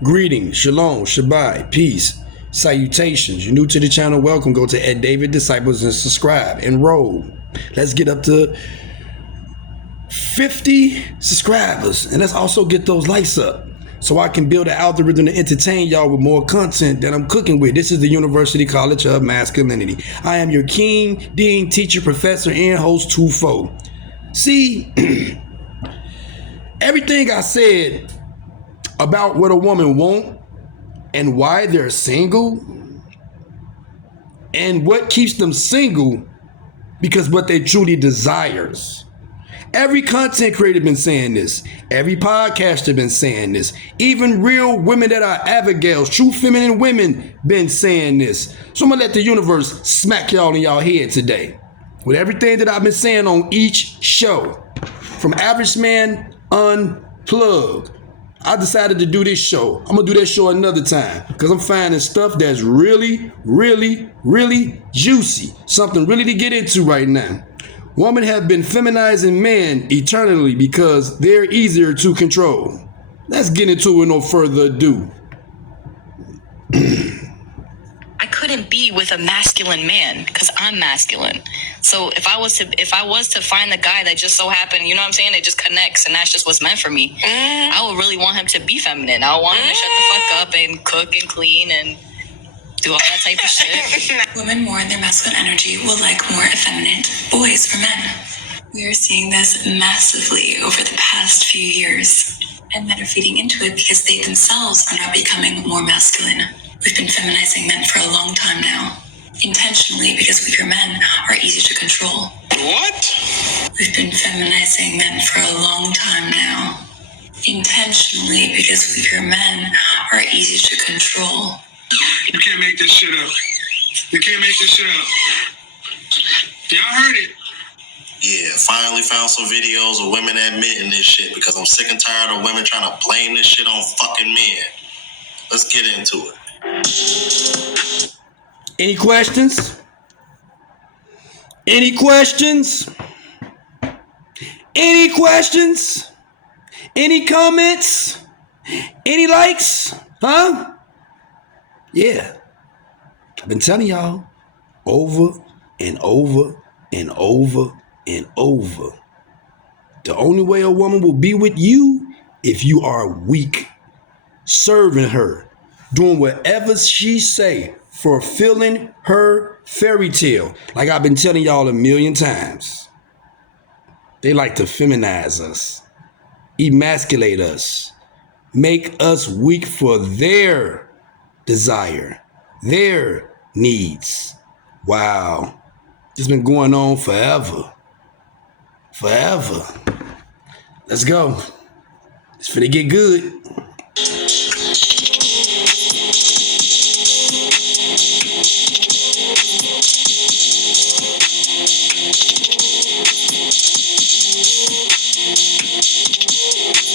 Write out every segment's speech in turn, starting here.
Greetings, shalom, shabbat, peace, salutations. You're new to the channel, welcome. Go to Ed David Disciples and subscribe. Enroll. Let's get up to 50 subscribers. And let's also get those likes up so I can build an algorithm to entertain y'all with more content that I'm cooking with. This is the University College of Masculinity. I am your king, dean, teacher, professor, and host twofold. See, everything I said about what a woman wants and why they're single and what keeps them single because what they truly desires. Every content creator been saying this. Every podcaster been saying this. Even real women that are Abigails, true feminine women been saying this. So I'm gonna let the universe smack y'all in y'all head today with everything that I've been saying on each show. From Average Man Unplugged. I decided to do this show. I'm gonna do that show another time because I'm finding stuff that's really, really, really juicy. Something really to get into right now. Women have been feminizing men eternally because they're easier to control. Let's get into it with no further ado. I couldn't be with a masculine man because I'm masculine. So if I was to find the guy that just so happened, you know what I'm saying, it just connects and that's just what's meant for me. I would really want him to be feminine. I would want him to shut the fuck up and cook and clean and do all that type of shit. Women more in their masculine energy will like more effeminate boys for men. We are seeing this massively over the past few years. And men are feeding into it because they themselves are not becoming more masculine. We've been feminizing men for a long time now. Intentionally, because weaker men are easy to control. What? We've been feminizing men for a long time now. Intentionally, because weaker men are easy to control. You can't make this shit up. You can't make this shit up. Y'all heard it. Yeah, finally found some videos of women admitting this shit because I'm sick and tired of women trying to blame this shit on fucking men. Let's get into it. Any questions? Any questions? Any questions? Any comments? Any likes? Huh? Yeah. I've been telling y'all over and over and over and over. The only way a woman will be with you if you are weak, serving her, doing whatever she say, fulfilling her fairy tale. Like I've been telling y'all a million times. They like to feminize us, emasculate us, make us weak for their desire, their needs. Wow. It's been going on forever. Forever. Let's go. It's finna get good.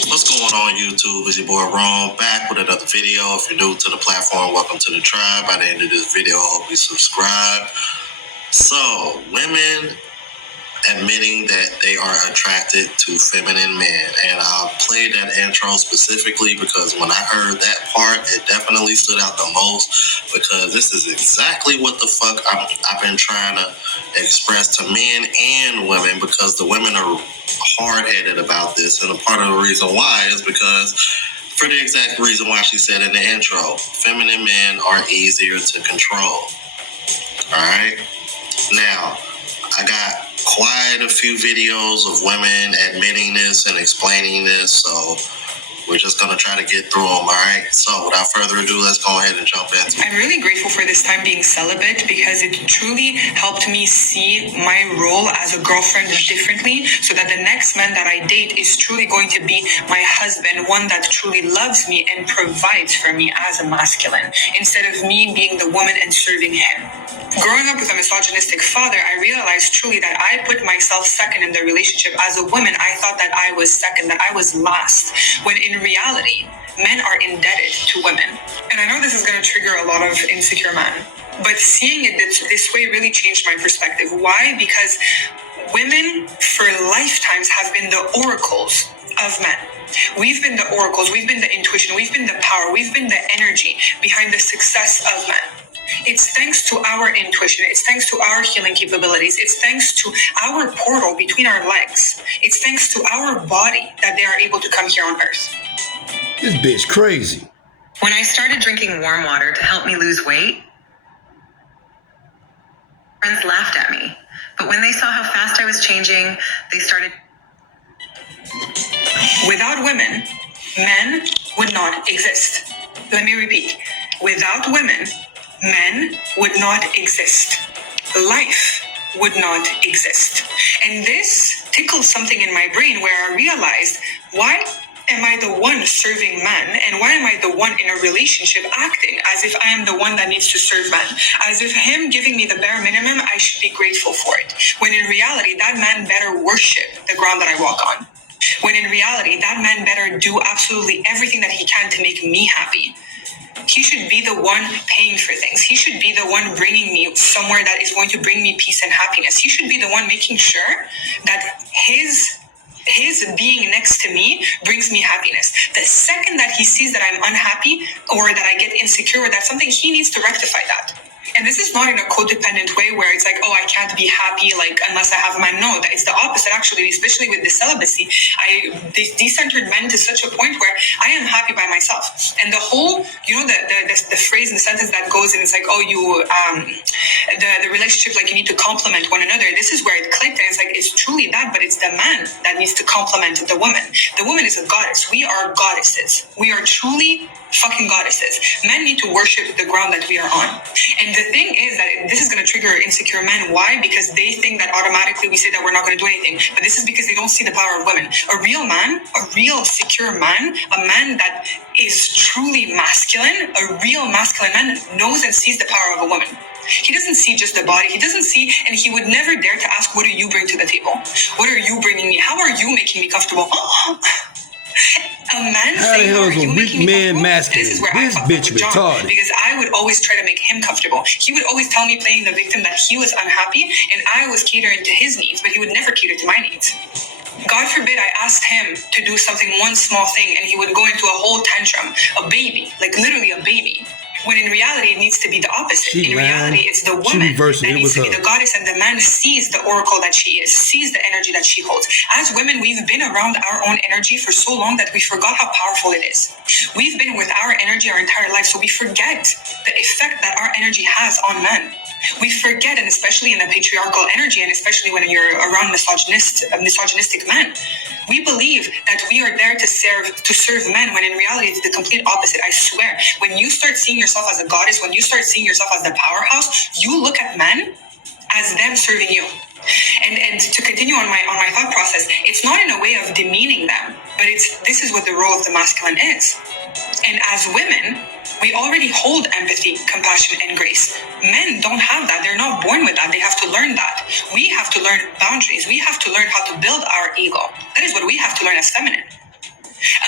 What's going on YouTube? It's your boy Ron back with another video. If you're new to the platform, welcome to the tribe. By the end of this video, I hope you subscribe. So, women admitting that they are attracted to feminine men. And I'll play that intro specifically because when I heard that part, it definitely stood out the most because this is exactly what the fuck I've been trying to express to men and women because the women are hard-headed about this. And a part of the reason why is because for the exact reason why she said in the intro, feminine men are easier to control. All right? Now, I got quite a few videos of women admitting this and explaining this, so we're just going to try to get through them, all right? So without further ado, let's go ahead and jump into it. I'm really grateful for this time being celibate because it truly helped me see my role as a girlfriend differently so that the next man that I date is truly going to be my husband, one that truly loves me and provides for me as a masculine, instead of me being the woman and serving him. Growing up with a misogynistic father, I realized truly that I put myself second in the relationship. As a woman, I thought that I was second, that I was last, when in reality, men are indebted to women. And I know this is going to trigger a lot of insecure men, but seeing it this way really changed my perspective. Why? Because women for lifetimes have been the oracles of men. We've been the oracles, we've been the intuition, we've been the power, we've been the energy behind the success of men. It's thanks to our intuition. It's thanks to our healing capabilities. It's thanks to our portal between our legs. It's thanks to our body that they are able to come here on Earth. This bitch crazy. When I started drinking warm water to help me lose weight, friends laughed at me. But when they saw how fast I was changing, they started... Without women, men would not exist. Let me repeat. Without women, men would not exist. Life would not exist. And this tickled something in my brain where I realized, why am I the one serving men? And why am I the one in a relationship acting as if I am the one that needs to serve men? As if him giving me the bare minimum, I should be grateful for it. When in reality, that man better worship the ground that I walk on. When in reality, that man better do absolutely everything that he can to make me happy. He should be the one paying for things. He should be the one bringing me somewhere that is going to bring me peace and happiness. He should be the one making sure that his being next to me brings me happiness. The second that he sees that I'm unhappy or that I get insecure or that's something, he needs to rectify that. And this is not in a codependent way where it's like, oh, I can't be happy like unless I have a man. No, it's the opposite actually, especially with the celibacy. I decentered men to such a point where I am happy by myself. And the whole, the phrase and the sentence that goes in, it's like, oh, the relationship, like you need to complement one another. This is where it clicked, and it's like, it's truly that, but it's the man that needs to complement the woman. The woman is a goddess. We are goddesses. We are truly fucking goddesses. Men need to worship the ground that we are on. And the thing is that this is going to trigger insecure men. Why? Because they think that automatically we say that we're not going to do anything. But this is because they don't see the power of women. A real man, a real secure man, a man that is truly masculine, a real masculine man knows and sees the power of a woman. He doesn't see just the body. He doesn't see, and he would never dare to ask, what do you bring to the table? What are you bringing me? How are you making me comfortable? A man how the hell is a weak man masculine? This is where this I bitch retarded. Because I would always try to make him comfortable. He would always tell me, playing the victim, that he was unhappy and I was catering to his needs, but he would never cater to my needs. God forbid I asked him to do something, one small thing, and he would go into a whole tantrum, a baby, like literally a baby. When in reality, it needs to be the opposite. In reality, it's the woman that needs to be the goddess, and the man sees the oracle that she is, sees the energy that she holds. As women, we've been around our own energy for so long that we forgot how powerful it is. We've been with our energy our entire life, so we forget the effect that our energy has on men. We forget, and especially in the patriarchal energy, and especially when you're around misogynistic men, we believe that we are there to serve men, when in reality it's the complete opposite. I swear, when you start seeing yourself as a goddess, when you start seeing yourself as the powerhouse, you look at men as them serving you. And to continue on my thought process, it's not in a way of demeaning them, but this is what the role of the masculine is. And as women, we already hold empathy, compassion, and grace. Men don't have that. They're not born with that. They have to learn that. We have to learn boundaries. We have to learn how to build our ego. That is what we have to learn as feminine.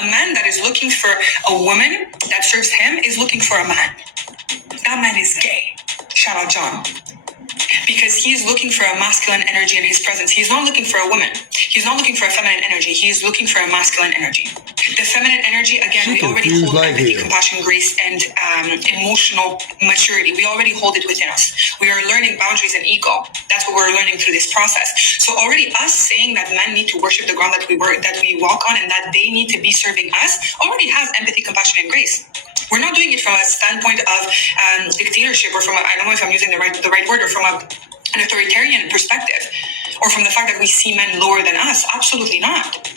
A man that is looking for a woman that serves him is looking for a man. That man is gay. Shout out John. Because he is looking for a masculine energy in his presence. He's not looking for a woman. He's not looking for a feminine energy. He's looking for a masculine energy. The feminine energy, again, we already hold empathy, compassion, grace, and emotional maturity. We already hold it within us. We are learning boundaries and ego. That's what we're learning through this process. So already us saying that men need to worship the ground that we walk on, and that they need to be serving us, already has empathy, compassion, and grace. We're not doing it from a standpoint of dictatorship, or from I don't know if I'm using the right word, or from an authoritarian perspective, or from the fact that we see men lower than us. Absolutely not.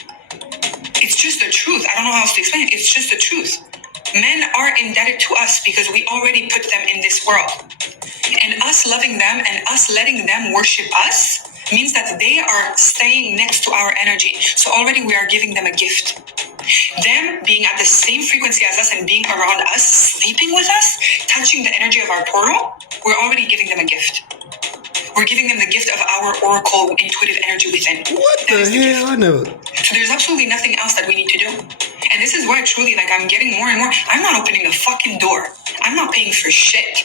It's just the truth. I don't know how else to explain it. It's just the truth. Men are indebted to us because we already put them in this world. And us loving them and us letting them worship us means that they are staying next to our energy. So already we are giving them a gift. Them being at the same frequency as us and being around us, sleeping with us, touching the energy of our portal, we're already giving them a gift. We're giving them the gift of our oracle intuitive energy within. What the hell? I know. So there's absolutely nothing else that we need to do. And this is why truly, I'm getting more and more. I'm not opening the fucking door. I'm not paying for shit.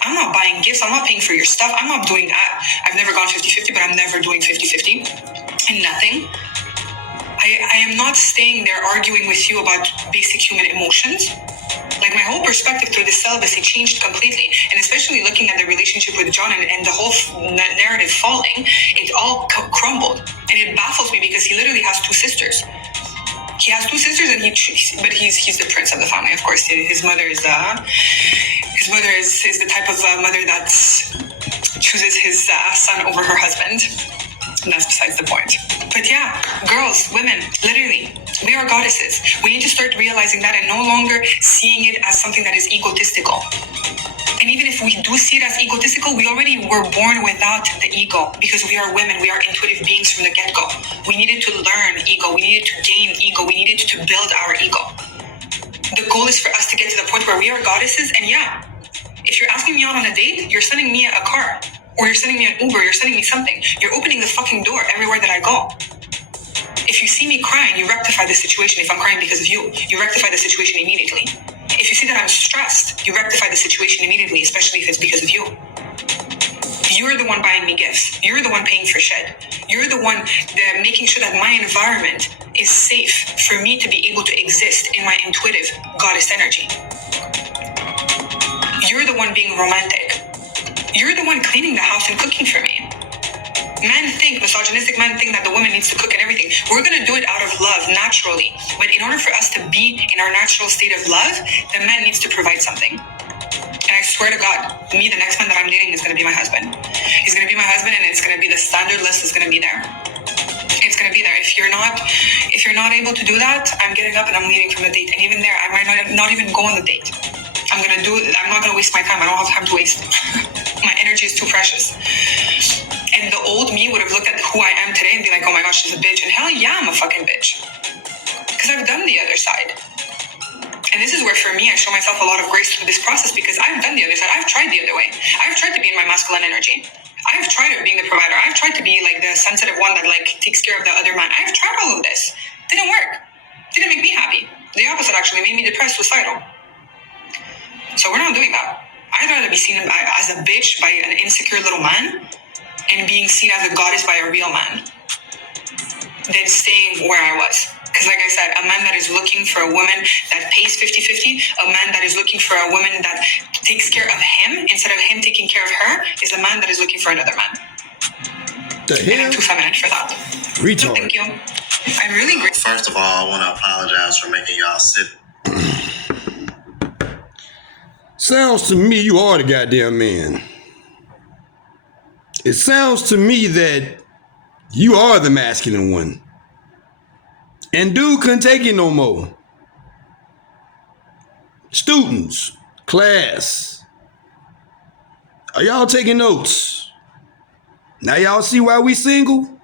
I'm not buying gifts. I'm not paying for your stuff. I'm not doing that. I've never gone 50-50, but I'm never doing 50-50. And nothing. I am not staying there arguing with you about basic human emotions. Like, my whole perspective through this celibacy changed completely. And especially looking at the relationship with John and the whole narrative falling, it all crumbled. And it baffles me because he literally has 2 sisters. He has 2 sisters, and but he's the prince of the family, of course. His mother is the type of mother that chooses his son over her husband. And that's besides the point. But yeah, girls, women, literally, we are goddesses. We need to start realizing that and no longer seeing it as something that is egotistical. And even if we do see it as egotistical, we already were born without the ego because we are women. We are intuitive beings from the get-go. We needed to learn ego. We needed to gain ego. We needed to build our ego. The goal is for us to get to the point where we are goddesses. And yeah, if you're asking me out on a date, you're sending me a car. Or you're sending me an Uber, you're sending me something. You're opening the fucking door everywhere that I go. If you see me crying, you rectify the situation. If I'm crying because of you, you rectify the situation immediately. If you see that I'm stressed, you rectify the situation immediately, especially if it's because of you. You're the one buying me gifts. You're the one paying for shit. You're the one making sure that my environment is safe for me to be able to exist in my intuitive goddess energy. You're the one being romantic. You're the one cleaning the house and cooking for me. Misogynistic men think that the woman needs to cook and everything. We're going to do it out of love, naturally. But in order for us to be in our natural state of love, the man needs to provide something. And I swear to God, the next man that I'm dating is going to be my husband. He's going to be my husband, and it's going to be the standard list is going to be there. It's going to be there. If you're not able to do that, I'm getting up and I'm leaving from the date. And even there, I might not even go on the date. I'm not going to waste my time. I don't have time to waste. My energy is too precious. And the old me would have looked at who I am today and be like, oh my gosh, she's a bitch. And hell yeah, I'm a fucking bitch. Because I've done the other side. And this is where, for me, I show myself a lot of grace through this process because I've done the other side. I've tried the other way. I've tried to be in my masculine energy. I've tried being the provider. I've tried to be like the sensitive one that like takes care of the other man. I've tried all of this. Didn't work. Didn't make me happy. The opposite actually made me depressed, suicidal. So we're not doing that. I'd rather be seen as a bitch by an insecure little man and being seen as a goddess by a real man than staying where I was. Because like I said, a man that is looking for a woman that pays 50-50, a man that is looking for a woman that takes care of him instead of him taking care of her is a man that is looking for another man. The hell? And I'm too feminine for that. Retard. So thank you. I'm really grateful. First of all, I want to apologize for making y'all sit. Sounds to me you are the goddamn man. It sounds to me that you are the masculine one. And dude couldn't take it no more. Students, class, are y'all taking notes? Now y'all see why we single?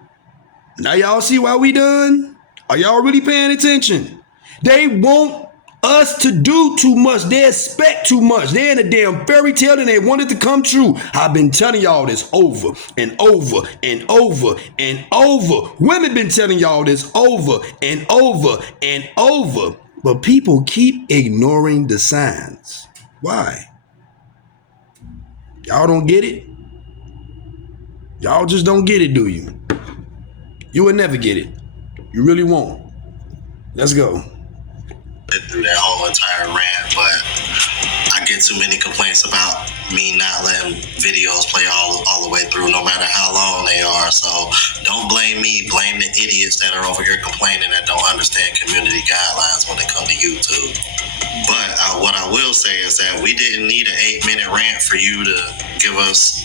Now y'all see why we done? Are y'all really paying attention? They want us to do too much. They expect too much. They're in a damn fairy tale and they want it to come true. I've been telling y'all this over and over and over and over. Women been telling y'all this over and over and over. But people keep ignoring the signs. Why? Y'all don't get it? Y'all just don't get it, do you? You will never get it. You really won't. Let's go. Through that whole entire rant, but I get too many complaints about me not letting videos play all the way through, no matter how long they are. So don't blame me, blame the idiots that are over here complaining that don't understand community guidelines when they come to YouTube. But what I will say is that we didn't need an 8-minute rant for you to give us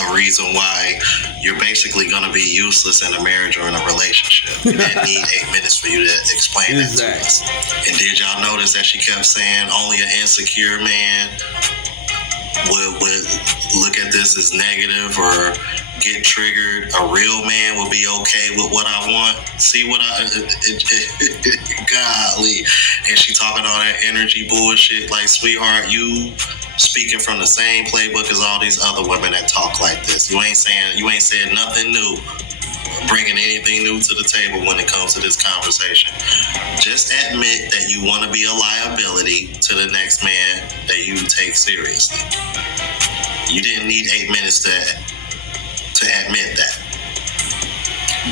a reason why you're basically going to be useless in a marriage or in a relationship. We didn't need 8 minutes for you to explain that to us. And did y'all notice that she kept saying only an insecure man would look at this as negative or get triggered? A real man will be okay with what I want. See what golly. And she talking all that energy bullshit. Like, sweetheart, you speaking from the same playbook as all these other women that talk like this. You ain't said nothing new, bringing anything new to the table when it comes to this conversation. Just admit that you want to be a liability to the next man that you take seriously. You didn't need 8 minutes to admit that.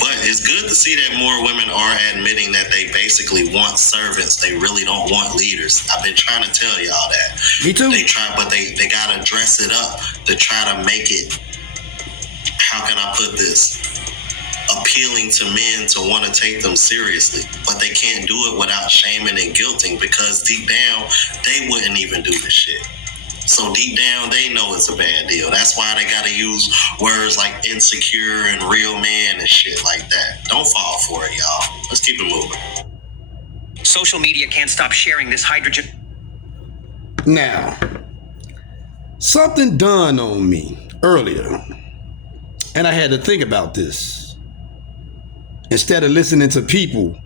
But it's good to see that more women are admitting that they basically want servants. They really don't want leaders. I've been trying to tell y'all that. Me too. They try, but they gotta dress it up to try to make it, how can I put this, appealing to men to want to take them seriously. But they can't do it without shaming and guilting, because deep down, they wouldn't even do this shit. So deep down, they know it's a bad deal. That's why they gotta use words like insecure and real man and shit like that. Don't fall for it, y'all. Let's keep it moving. Social media can't stop sharing this hydrogen. Now, something dawned on me earlier, and I had to think about this. Instead of listening to people,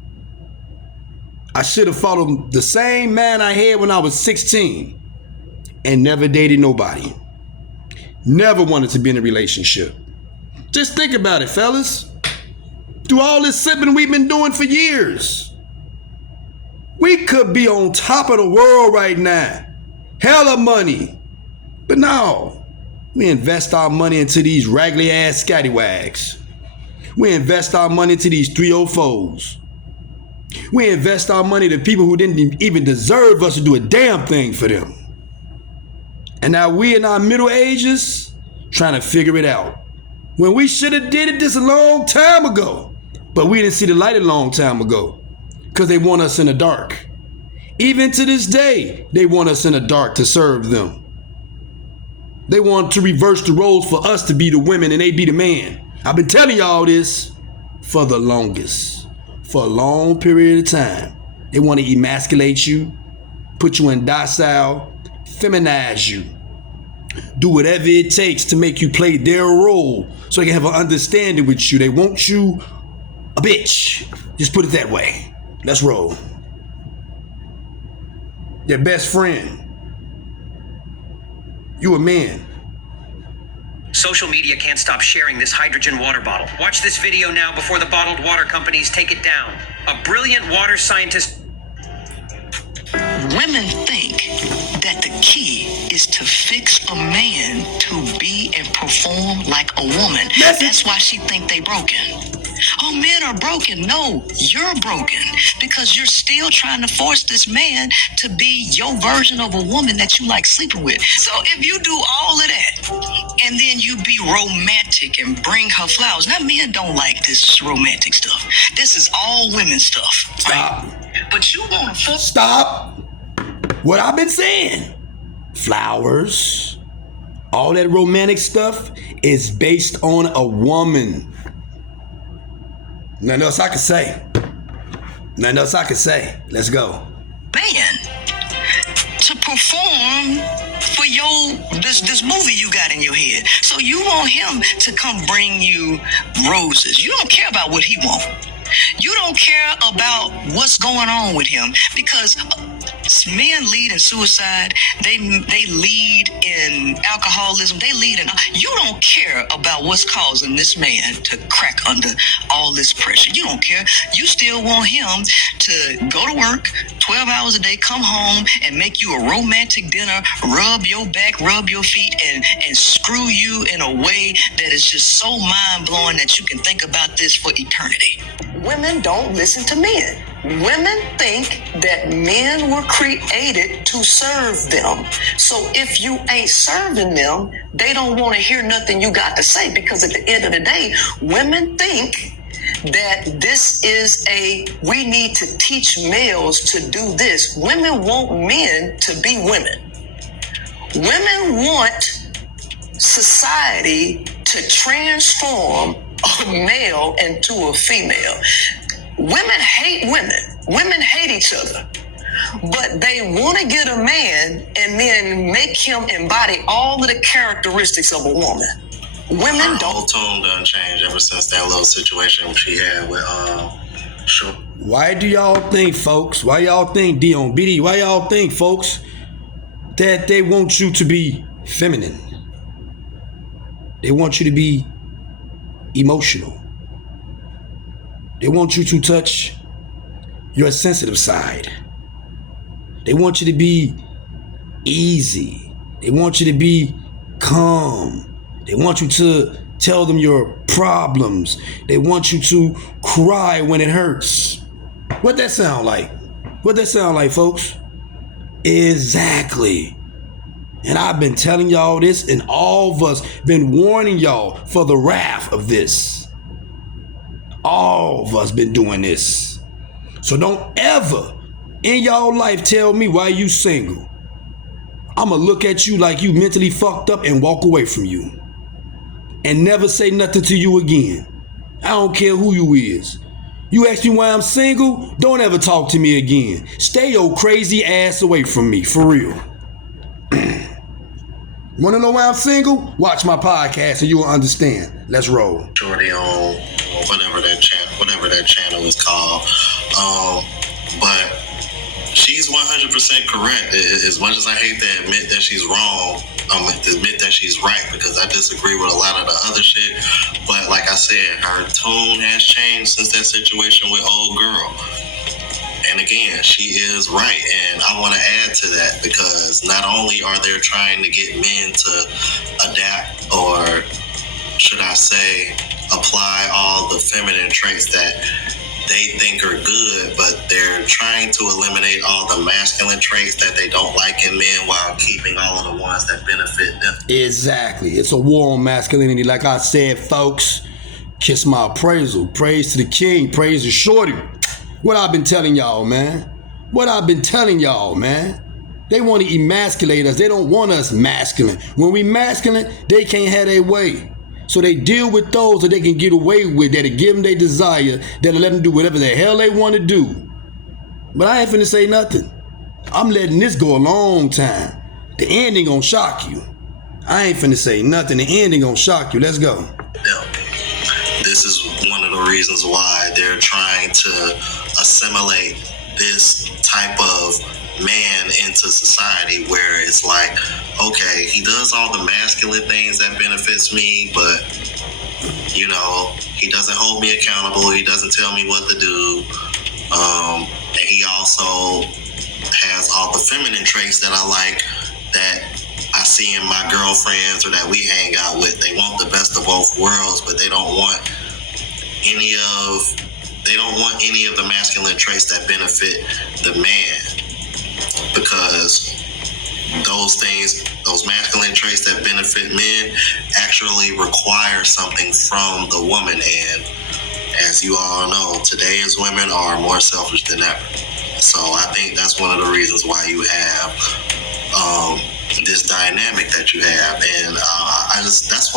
I should have followed the same man I had when I was 16 and never dated nobody. Never wanted to be in a relationship. Just think about it, fellas. Through all this sipping we've been doing for years, we could be on top of the world right now. Hella money. But no, we invest our money into these raggedy ass scattywags. We invest our money into these 304s. We invest our money to people who didn't even deserve us to do a damn thing for them. And now we in our middle ages trying to figure it out, when we should have did it this a long time ago. But we didn't see the light a long time ago, because they want us in the dark. Even to this day, they want us in the dark to serve them. They want to reverse the roles for us to be the women and they be the man. I've been telling y'all this for the longest, for a long period of time. They want to emasculate you, put you in docile, feminize you, do whatever it takes to make you play their role so they can have an understanding with you. They want you a bitch. Just put it that way. Let's roll. Their best friend. You a man. Social media can't stop sharing this hydrogen water bottle. Watch this video now before the bottled water companies take it down. A brilliant water scientist. Women think that the key is to fix a man to be and perform like a woman. That's why she think they broken. Oh, men are broken. No, you're broken, because you're still trying to force this man to be your version of a woman that you like sleeping with. So if you do all of that and then you be romantic and bring her flowers. Now, men don't like this romantic stuff. This is all women stuff. Stop. Right? But you want to force. Stop. What I've been saying. Flowers. All that romantic stuff is based on a woman. Nothing else I can say. Nothing else I can say. Let's go. Man, to perform for this movie you got in your head. So you want him to come bring you roses. You don't care about what he wants. You don't care about what's going on with him, because men lead in suicide. They lead in alcoholism. They lead in. You don't care about what's causing this man to crack under all this pressure. You don't care. You still want him to go to work 12 hours a day, come home and make you a romantic dinner, rub your back, rub your feet, and screw you in a way that is just so mind-blowing that you can think about this for eternity. Women don't listen to men. Women think that men were created to serve them. So if you ain't serving them, they don't want to hear nothing you got to say, because at the end of the day, women think that this is we need to teach males to do this. Women want men to be women. Women want society to transform a male into a female. Women hate women. Women hate each other. But they want to get a man and then make him embody all of the characteristics of a woman. Women Her don't. whole tone done changed ever since that little situation she had with Sure. Why do y'all think, folks? Why y'all think, Dion BD? Why y'all think, folks, that they want you to be feminine? They want you to be emotional. They want you to touch your sensitive side. They want you to be easy. They want you to be calm. They want you to Tell them your problems. They want you to cry when it hurts. What that sound like? What that sound like, folks? Exactly. And I've been telling y'all this, and all of us been warning y'all for the wrath of this. All of us been doing this. So don't ever in y'all life tell me why you single. I'ma look at you like you mentally fucked up and walk away from you. And never say nothing to you again. I don't care who you is. You ask me why I'm single, don't ever talk to me again. Stay your crazy ass away from me, for real. Wanna know why I'm single? Watch my podcast and you will understand. Let's roll. Shorty on whatever that channel is called. But she's 100% correct. As much as I hate to admit that she's wrong, admit that she's right, because I disagree with a lot of the other shit. But like I said, her tone has changed since that situation with old girl. And again, she is right. And I want to add to that, because not only are they trying to get men to adapt, or should I say, apply all the feminine traits that they think are good, but they're trying to eliminate all the masculine traits that they don't like in men while keeping all of the ones that benefit them. Exactly. It's a war on masculinity. Like I said, folks, kiss my appraisal. Praise to the king. Praise to Shorty. What I've been telling y'all, man. They want to emasculate us. They don't want us masculine. When we masculine, they can't have their way. So they deal with those that they can get away with, that'll give them their desire, that'll let them do whatever the hell they want to do. But I ain't finna say nothing. I'm letting this go a long time. The ending gonna shock you. I ain't finna say nothing. The ending gonna shock you. Let's go. Yeah. This is one of the reasons why they're trying to assimilate this type of man into society, where it's like, okay, he does all the masculine things that benefits me, but you know, he doesn't hold me accountable, he doesn't tell me what to do, and he also has all the feminine traits that I like, that I see in my girlfriends or that we hang out with. They want the best of both worlds, but they don't want any of the masculine traits that benefit the man, because those masculine traits that benefit men actually require something from the woman. And as you all know, today's women are more selfish than ever. So I think that's one of the reasons why you have this dynamic that you have. And that's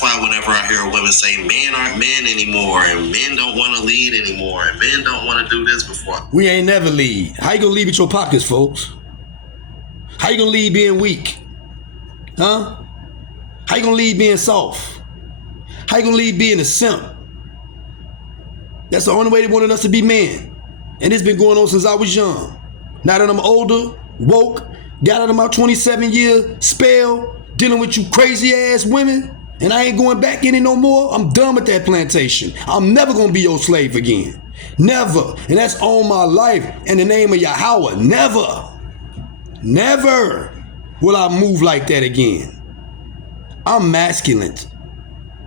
why whenever I hear women say men aren't men anymore, and men don't want to lead anymore, and men don't want to do this before. We ain't never lead. How you gonna lead with your pockets, folks? How you gonna lead being weak? Huh? How you gonna lead being soft? How you gonna lead being a simp? That's the only way they wanted us to be men. And it's been going on since I was young. Now that I'm older, woke, got out of my 27-year spell, dealing with you crazy ass women, and I ain't going back in it no more. I'm done with that plantation. I'm never gonna be your slave again. Never. And that's on my life in the name of Yahweh. Never will I move like that again. I'm masculine.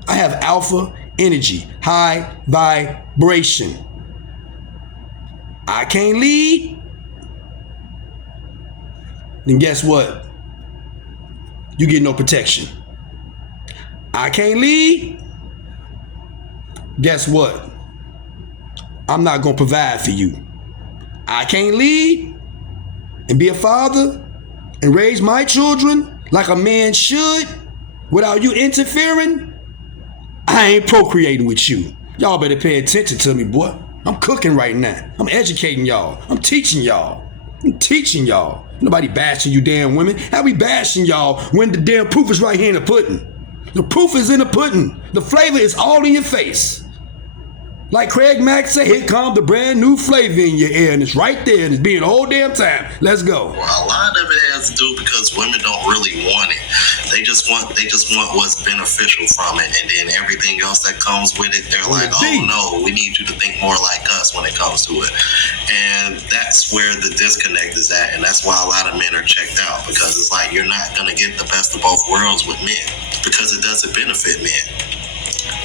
I have alpha energy, high vibration. I can't lead. Then guess what? You get no protection. I can't lead. Guess what? I'm not gonna provide for you. I can't lead and be a father and raise my children like a man should without you interfering. I ain't procreating with you. Y'all better pay attention to me, boy. I'm cooking right now. I'm educating y'all. I'm teaching y'all. Nobody bashing you damn women. How we bashing y'all when the damn proof is right here in the pudding? The proof is in the pudding. The flavor is all in your face. Like Craig Mack said, here comes the brand new flavor in your ear, and it's right there, and it's being the whole damn time. Let's go. Well, a lot of it has to do because women don't really want it. They just want what's beneficial from it, and then everything else that comes with it, they're like, oh no, we need you to think more like us when it comes to it. And that's where the disconnect is at, and that's why a lot of men are checked out, because it's like you're not gonna get the best of both worlds with men, because it doesn't benefit men.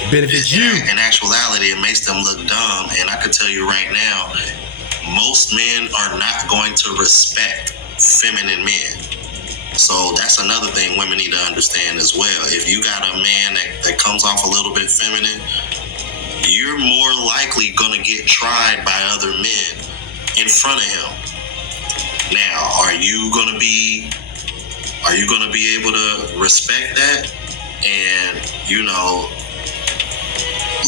It benefits you. In actuality, it makes them look dumb, and I can tell you right now, most men are not going to respect feminine men. So that's another thing women need to understand as well. If you got a man that comes off a little bit feminine, you're more likely going to get tried by other men in front of him. Now, are you going to be able to respect that and,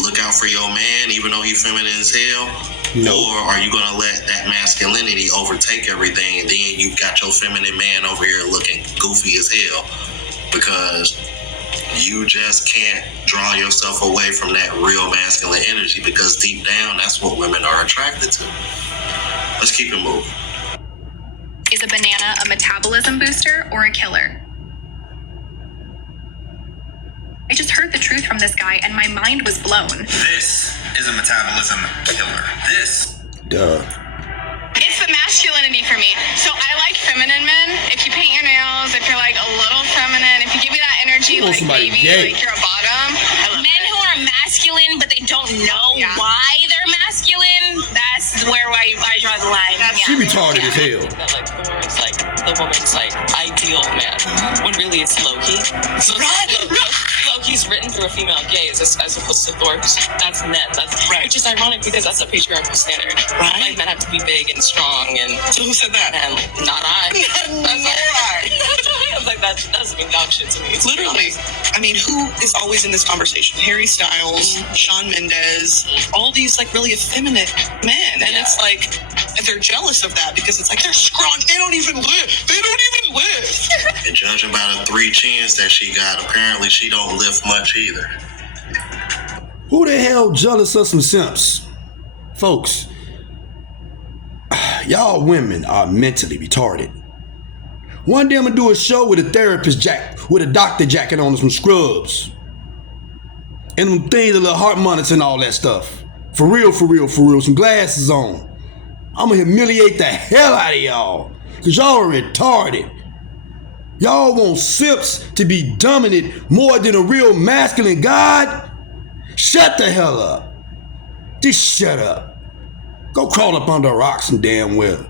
look out for your man even though he's feminine as hell? No. Or are you going to let that masculinity overtake everything, and then you got your feminine man over here looking goofy as hell because you just can't draw yourself away from that real masculine energy, because deep down, that's what women are attracted to. Let's keep it moving. Is a banana a metabolism booster or a killer? I just heard the truth from this guy and my mind was blown. This is a metabolism killer. This. Duh. It's the masculinity for me. So I like feminine men. If you paint your nails, if you're like a little feminine, if you give me that energy, like maybe like you're a bottom. Men who are masculine but they don't know why they're masculine, that's where I draw the line. She retarded as hell. The woman's like ideal man, when really it's Loki. So Loki's written through a female gaze as opposed to Thor's. That's men. Which is ironic because that's a patriarchal standard. Right. Like men have to be big and strong. And so who said that? And not I. I was like, that doesn't mean dog shit to me. It's Literally. I mean, who is always in this conversation? Harry Styles, Shawn Mendes, all these like really effeminate men. And it's like, they're jealous of that because it's like, they're strong. They don't even live. And judging by the 3 chins that she got, apparently she don't lift much either. Who the hell jealous of some simps? Folks, y'all women are mentally retarded. One day I'm gonna do a show with a therapist with a doctor jacket on and some scrubs. And them things, a little heart monitors and all that stuff. For real, some glasses on. I'm gonna humiliate the hell out of y'all. Cause y'all are retarded. Y'all want simps to be dominant more than a real masculine god? Shut the hell up. Just shut up. Go crawl up under a rock some damn well.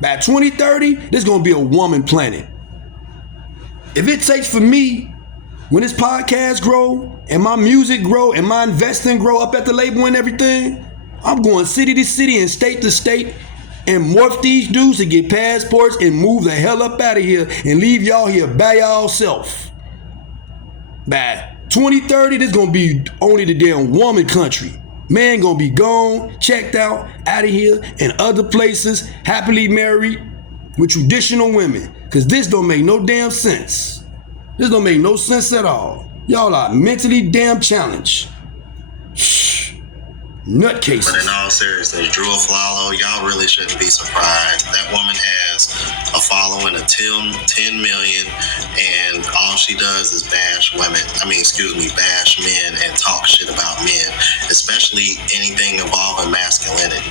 By 2030, there's gonna be a woman planet. If it takes for me, when this podcast grow, and my music grow, and my investing grow up at the label and everything, I'm going city to city and state to state and morph these dudes to get passports and move the hell up out of here and leave y'all here by y'all self. By 2030, this gonna be only the damn woman country. Man gonna be gone, checked out of here, and other places, happily married with traditional women. Cause this don't make no damn sense. This don't make no sense at all. Y'all are mentally damn challenged. Nutcases. But in all seriousness, Drew Aflalo, y'all really shouldn't be surprised. That woman has a following of 10 million, and all she does is bash men and talk shit about men, especially anything involving masculinity.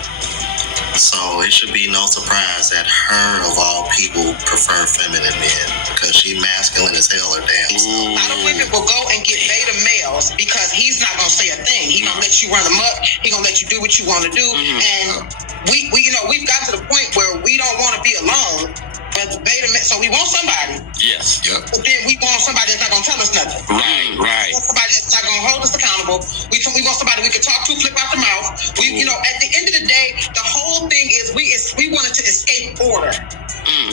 So it should be no surprise that her, of all people, prefer feminine men, because she masculine as hell or damn. A lot of women will go and get beta males because he's not gonna say a thing. He gonna let you run amok. He gonna let you do what you want to do. And we've got to the point where we don't want to be alone. But so we want somebody. Yes. Yep. But then we want somebody that's not gonna tell us nothing. Right. We want somebody that's not gonna hold us accountable. We want somebody we can talk to, flip out the mouth. At the end of the day, the whole thing is we wanted to escape order.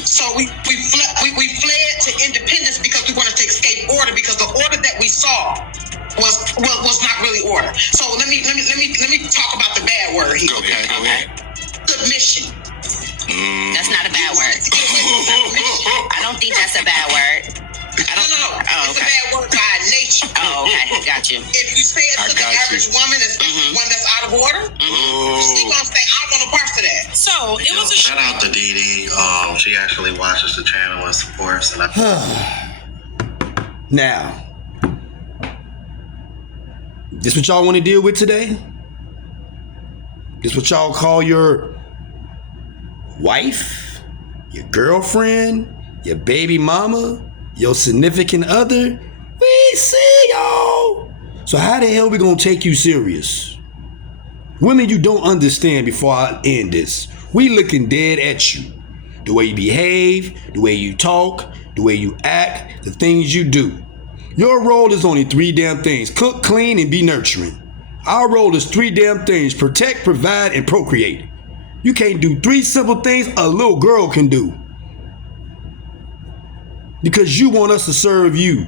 So we fled to independence because we wanted to escape order, because the order that we saw was not really order. So let me talk about the bad word here. Okay. Submission. That's not a bad word. I don't think that's a bad word. No. It's a bad word by nature. Oh, okay, I got you. If you say it to the average woman, especially one that's out of order, she's gonna say, I want a part of that. So it was a Shout out to Dee Dee. She actually watches the channel and supports. And Now, this what y'all want to deal with today? This what y'all call your wife, your girlfriend, your baby mama, your significant other? We see y'all. So how the hell we gonna take you serious? Women, you don't understand before I end this. We looking dead at you. The way you behave, the way you talk, the way you act, the things you do. Your role is only 3 damn things: cook, clean, and be nurturing. Our role is 3 damn things: protect, provide, and procreate. You can't do 3 simple things a little girl can do. Because you want us to serve you.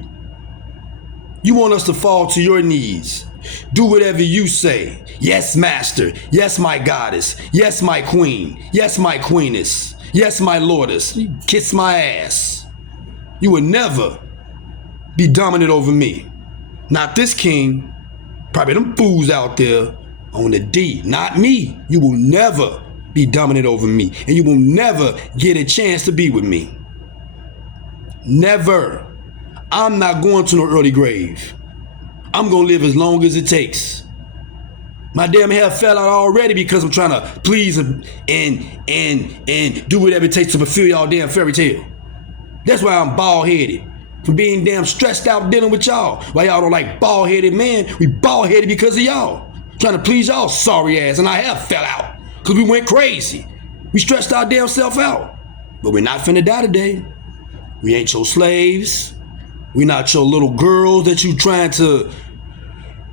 You want us to fall to your knees. Do whatever you say. Yes, master. Yes, my goddess. Yes, my queen. Yes, my queeness. Yes, my lordess. You kiss my ass. You will never be dominant over me. Not this king. Probably them fools out there on the D. Not me. You will never be dominant over me. And you will never get a chance to be with me. Never. I'm not going to no early grave. I'm gonna live as long as it takes. My damn hair fell out already because I'm trying to please and do whatever it takes to fulfill y'all damn fairy tale. That's why I'm bald-headed. From being damn stressed out dealing with y'all. Why y'all don't like bald-headed men? We bald-headed because of y'all. Trying to please y'all sorry ass, and our hair fell out. Because we went crazy. We stressed our damn self out. But we're not finna die today. We ain't your slaves. We not your little girls that you trying to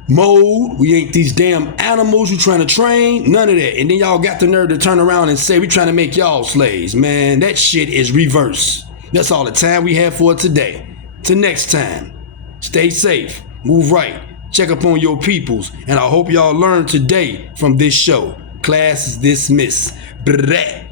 mold. We ain't these damn animals you trying to train. None of that. And then y'all got the nerve to turn around and say we trying to make y'all slaves. Man, that shit is reverse. That's all the time we have for today. Till next time, stay safe, move right, check up on your peoples, and I hope y'all learned today from this show. Class is dismissed. Brrrah.